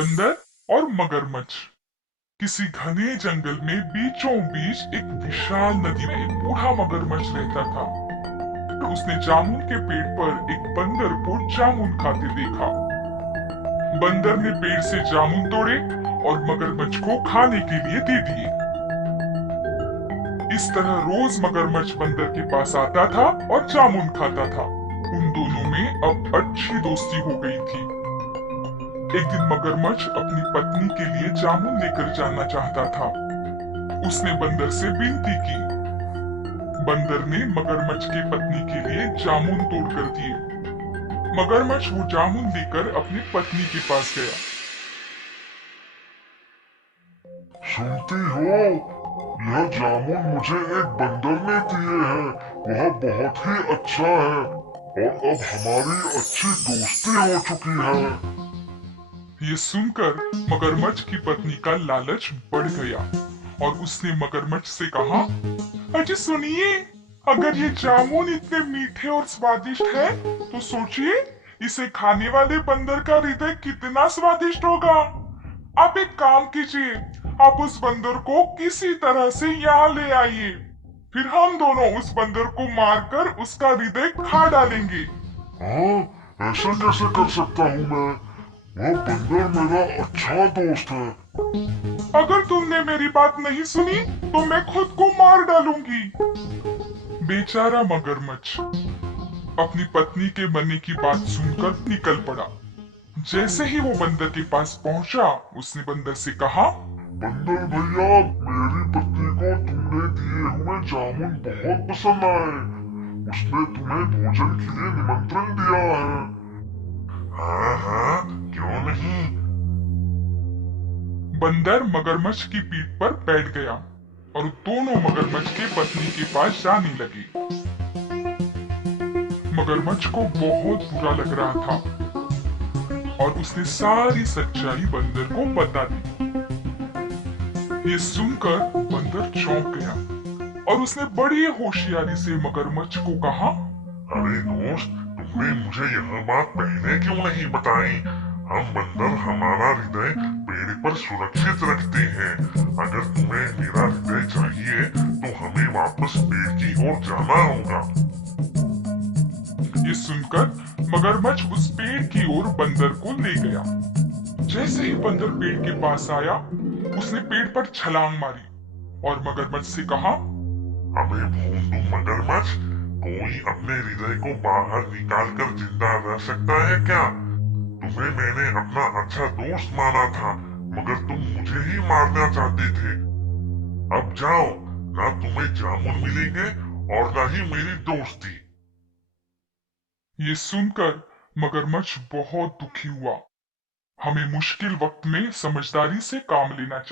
बंदर और मगरमच्छ। किसी घने जंगल में बीचों बीच एक विशाल नदी में एक बूढ़ा मगरमच्छ रहता था। तो उसने जामुन के पेड़ पर एक बंदर को जामुन खाते देखा। बंदर ने पेड़ से जामुन तोड़े और मगरमच्छ को खाने के लिए दे दिए। इस तरह रोज मगरमच्छ बंदर के पास आता था और जामुन खाता था। उन दोनों में अब अच्छी दोस्ती हो गई थी। एक दिन मगरमच्छ अपनी पत्नी के लिए जामुन लेकर जाना चाहता था। उसने बंदर से विनती की। बंदर ने मगरमच्छ की पत्नी के लिए जामुन तोड़कर दिए। मगरमच्छ वो जामुन लेकर अपनी पत्नी के पास गया। सुनती हो, यह जामुन मुझे एक बंदर ने दिए हैं। वह बहुत ही अच्छा है और अब हमारी अच्छी दोस्ती हो चुकी है। ये सुनकर मगरमच्छ की पत्नी का लालच बढ़ गया और उसने मगरमच्छ से कहा, अजी सुनिए, अगर ये जामुन इतने मीठे और स्वादिष्ट है तो सोचिए इसे खाने वाले बंदर का हृदय कितना स्वादिष्ट होगा। आप एक काम कीजिए, आप उस बंदर को किसी तरह से यहाँ ले आइए, फिर हम दोनों उस बंदर को मारकर उसका हृदय खा डालेंगे। हाँ, ऐसा कैसे कर सकता हूँ मैं? वह बंदर मेरा अच्छा दोस्त है। अगर तुमने मेरी बात नहीं सुनी तो मैं खुद को मार डालूंगी। बेचारा मगरमच्छ अपनी पत्नी के मरने की बात सुनकर निकल पड़ा। जैसे ही वो बंदर के पास पहुंचा, उसने बंदर से कहा, बंदर भैया, मेरी पत्नी को तुमने दिए हुए जामुन बहुत पसंद आए। उसने तुम्हें भोजन के लिए निमंत्रण दिया है। हाँ हाँ, क्यों नहीं। बंदर मगरमच्छ की पीठ पर बैठ गया और दोनों मगरमच्छ के पत्नी के पास जाने लगे। मगरमच्छ को बहुत बुरा लग रहा था और उसने सारी सच्चाई बंदर को बता दी। ये सुनकर बंदर चौंक गया और उसने बड़ी होशियारी से मगरमच्छ को कहा, अरे दोस्त, तुमने मुझे यह बात पहले क्यों नहीं बताई? हम बंदर हमारा हृदय पेड़ पर सुरक्षित रखते हैं। अगर तुम्हें मेरा हृदय चाहिए तो हमें वापस पेड़ की ओर जाना होगा। ये सुनकर मगरमच्छ उस पेड़ की ओर बंदर को ले गया। जैसे ही बंदर पेड़ के पास आया, उसने पेड़ पर छलांग मारी और मगरमच्छ से कहा, हमें भूल तुम मगरमच्छ, कोई अपने हृदय को बाहर निकाल कर जिंदा रह सकता है क्या? तुम्हें मैंने अपना अच्छा दोस्त माना था, मगर तुम मुझे ही मारना चाहते थे। अब जाओ, ना तुम्हें जामुन मिलेंगे और ना ही मेरी दोस्ती। ये सुनकर मगरमच्छ बहुत दुखी हुआ। हमें मुश्किल वक्त में समझदारी से काम लेना चाहिए।